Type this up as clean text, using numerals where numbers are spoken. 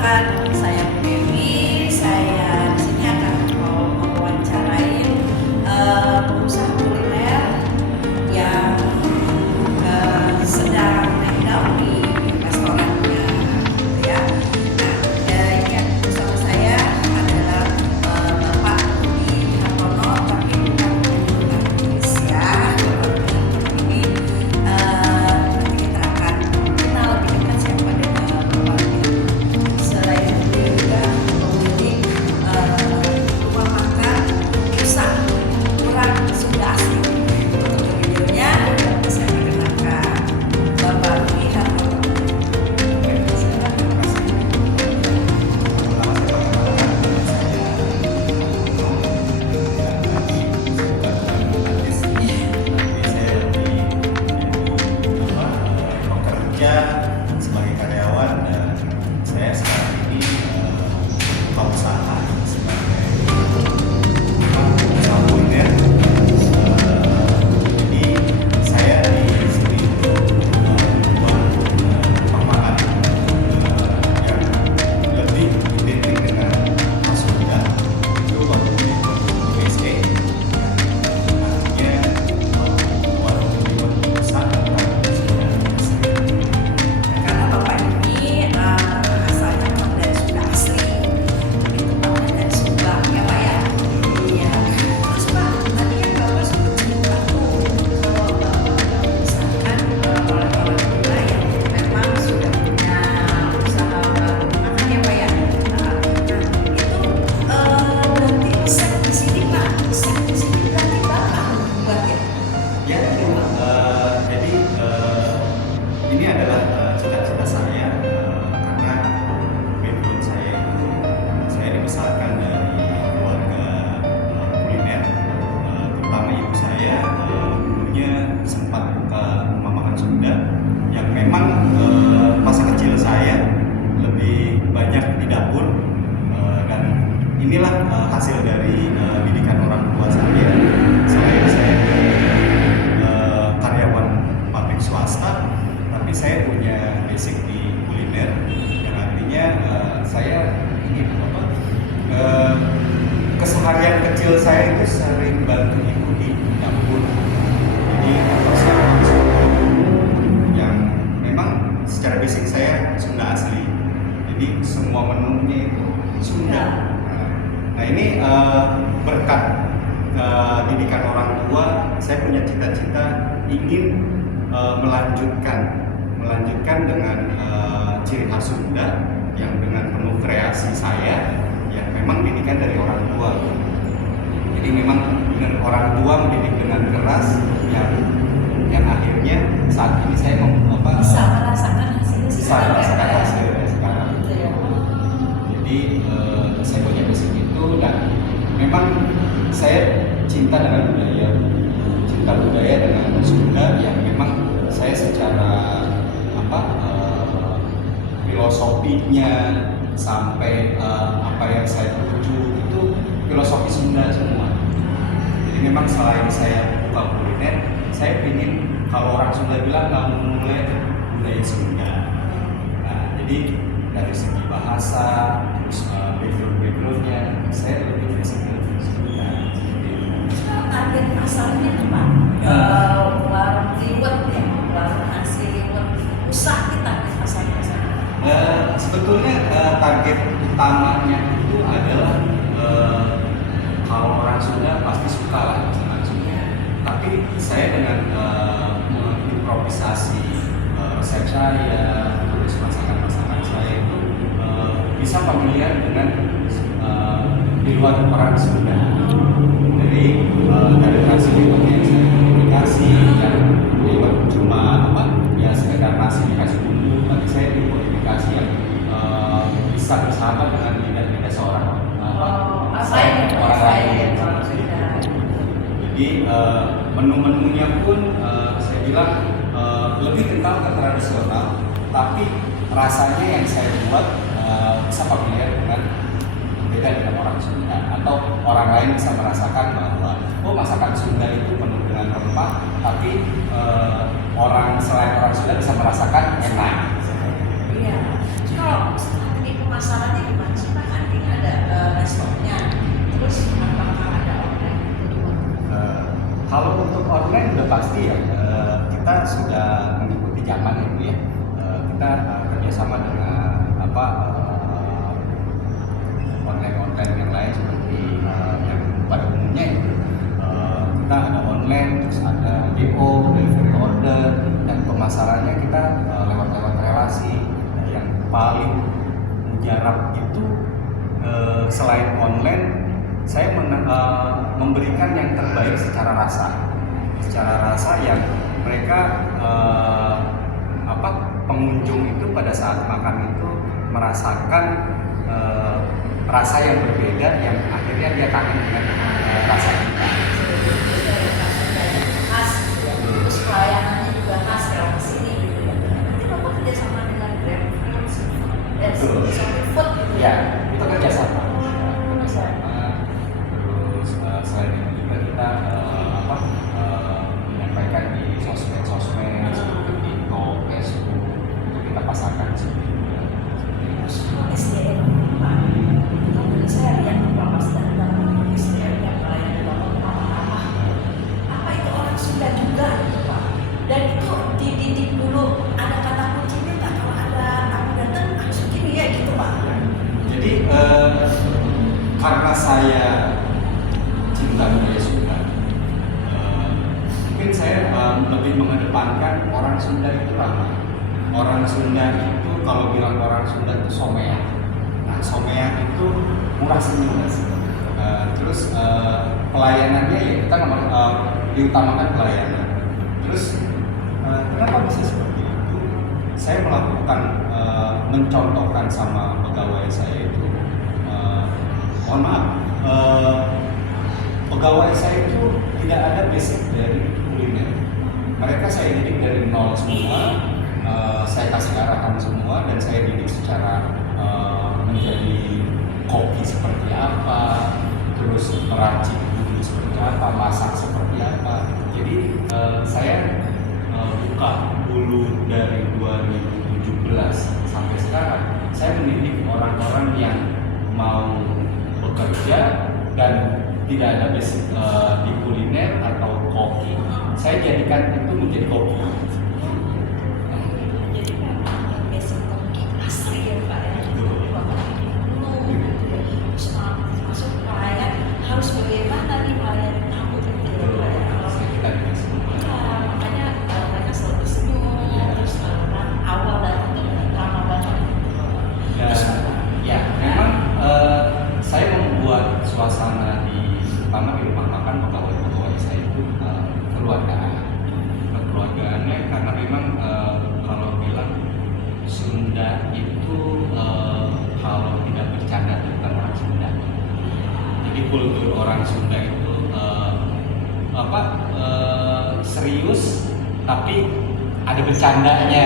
Perkenalkan, saya Bu Dewi. Saya di sini akan mewawancarai pengusaha kuliner yang sedang down di restorannya, gitu ya. Nah, yang bersama saya adalah Bapak Budi Hartono, tapi bukan artis ya. Ini nanti kita akan kenal lebih dekat siapa dengan bapaknya. Selain itu juga pemilik rumah makan Yusak Orang Sunda Asli. Untuk videonya saya perkenalkan Bapak Budi Hartono. Bekerja sebagai karyawan dan saya sekarang ini buka usaha sebagai usaha kuliner. Jadi saya di sini membuat makanan yang lebih identik dengan khas Sunda, itu warung USA. Artinya warung besar Karena Bapak ini asalnya memang dari Sunda asli, tapi tempatnya dari Sunda ya Pak ya. Iya. Terus Pak, tadi kan Bapak sempat cerita tuh kalau Bapak misalkan orang-orang Sunda yang memang sudah punya usaha makan ya Pak ya. Nah, itu berarti resep di sini Pak, resep di sini berarti Bapak buat ya. Ya, jadi ini adalah cita-cita saya karena background saya itu saya dibesarkan dari keluarga kuliner, terutama ibu saya dulunya sempat buka rumah makan Sunda yang memang masa kecil saya lebih banyak di dapur dan inilah hasil dari didikan orang tua saya. Selain saya karyawan pabrik swasta, tapi saya punya basic di kuliner yang artinya saya ini keseharian kecil saya itu sering bantu ibu di dapur. Jadi yang memang secara basic saya Sunda asli, jadi semua menunya itu Sunda. Nah ini berkat didikan orang tua, saya punya cita-cita ingin melanjutkan dengan ciri khas Sunda yang dengan penuh kreasi saya yang memang didikan dari orang tua. Jadi memang benar orang tua mendidik dengan keras yang akhirnya saat ini saya Bisa merasakan hasilnya bisa sekarang ya, merasakan Pak ya? hasilnya sekarang. Gitu ya. Jadi saya punya basic itu dan memang saya cinta dengan budaya dengan Sunda yang memang saya secara filosofinya sampai apa yang saya tuju itu filosofi Sunda semua. Jadi memang selain saya buka kuliner, saya ingin kalau orang Sunda bilang nggak mulai budaya Sunda. Nah, jadi dari segi bahasa, terus backgroundnya, saya lebih basic dari Sunda. Target pasarnya tuh Pak, warung liwet ya, warung nasi liwet, usaha kita target pasarnya. Sebetulnya target utamanya itu adalah kalau orang Sunda pasti suka lah masakan Sunda. Tapi saya dengan mengimprovisasi resep saya, terus masakan-masakan saya itu bisa familiar dengan di luar orang Sunda. Dari nasi liwet yang saya modifikasi yang liwet cuma ya sekedar nasi dikasih bumbu, tapi saya dimodifikasi yang bisa bersahabat dengan lidah seorang orang lain. Jadi menu-menunya pun saya bilang lebih kental ke tradisional, tapi rasanya yang saya buat bisa familiar dengan beda dengan orang Sunda, atau orang lain bisa merasakan bahwa masakan Sunda itu penuh dengan rempah, tapi orang selain orang Sunda bisa merasakan enak. Iya. Kalau setelah di pemasaran pasti ya, kita sudah mengikuti zaman itu ya. Kita kerjasama dengan online yang lain seperti yang pada umumnya ya. Kita ada online, terus ada DO, delivery order, dan pemasarannya kita lewat relasi. Yang paling mujarab itu selain online, saya memberikan yang terbaik secara rasa yang mereka pengunjung itu pada saat makan itu merasakan rasa yang berbeda yang akhirnya dia kangen dengan rasa kita. Khas, terus pelayanannya juga khas kalau kesini gitu ya. Nanti Bapak kerjasama dengan Grab, Food gitu Ya, itu kerjasama. Terus selain itu juga kita menyampaikan di sosmed seperti TikTok, Facebook, itu kita pasarkan sih. SDM Pak. Kalau saya lihat Bapak sedang dalam SDM yang melayani Bapak ramah-ramah. Apa itu orang Sunda juga gitu Pak? Dan itu dididik dulu, ada kata kuncinya nggak kalau ada tamu datang langsung gini ya gitu Pak? Jadi karena saya cinta budaya Sunda, mungkin saya lebih mengedepankan orang Sunda itu ramah. Orang Sunda itu kalau bilang orang Sunda itu someah. Nah, someah itu murah senyum. Terus pelayanannya ya kita diutamakan pelayanan. Terus kenapa bisa seperti itu? Saya melakukan mencontohkan sama pegawai saya itu, mohon maaf, pegawai saya itu tidak ada basic dari kuliner. Mereka saya didik dari nol semua. Saya kasih arahan semua dan saya didik secara menjadi koki seperti apa, terus meracik bumbu seperti apa, masak seperti apa. Jadi saya buka dulu dari 2017 sampai sekarang, saya mendidik orang-orang yang mau bekerja dan tidak ada basic di kuliner atau koki. Saya jadikan itu menjadi koki. Jadi memang yang basic koki asli ya Pak ya. Bapak bikin dulu gitu ya. Terus masuk pelayan harus bagaimana nih pelayan tamu gitu ya Pak ya. Makanya mereka selalu senyum, terus awal datang tuh ramah banget gitu. Ya, memang saya membuat suasana terutama di rumah makan pegawai saya itu kekeluargaannya karena memang kalau bilang Sunda itu kalau tidak bercanda itu bukan orang Sunda. Jadi kultur orang Sunda itu serius tapi ada bercandanya.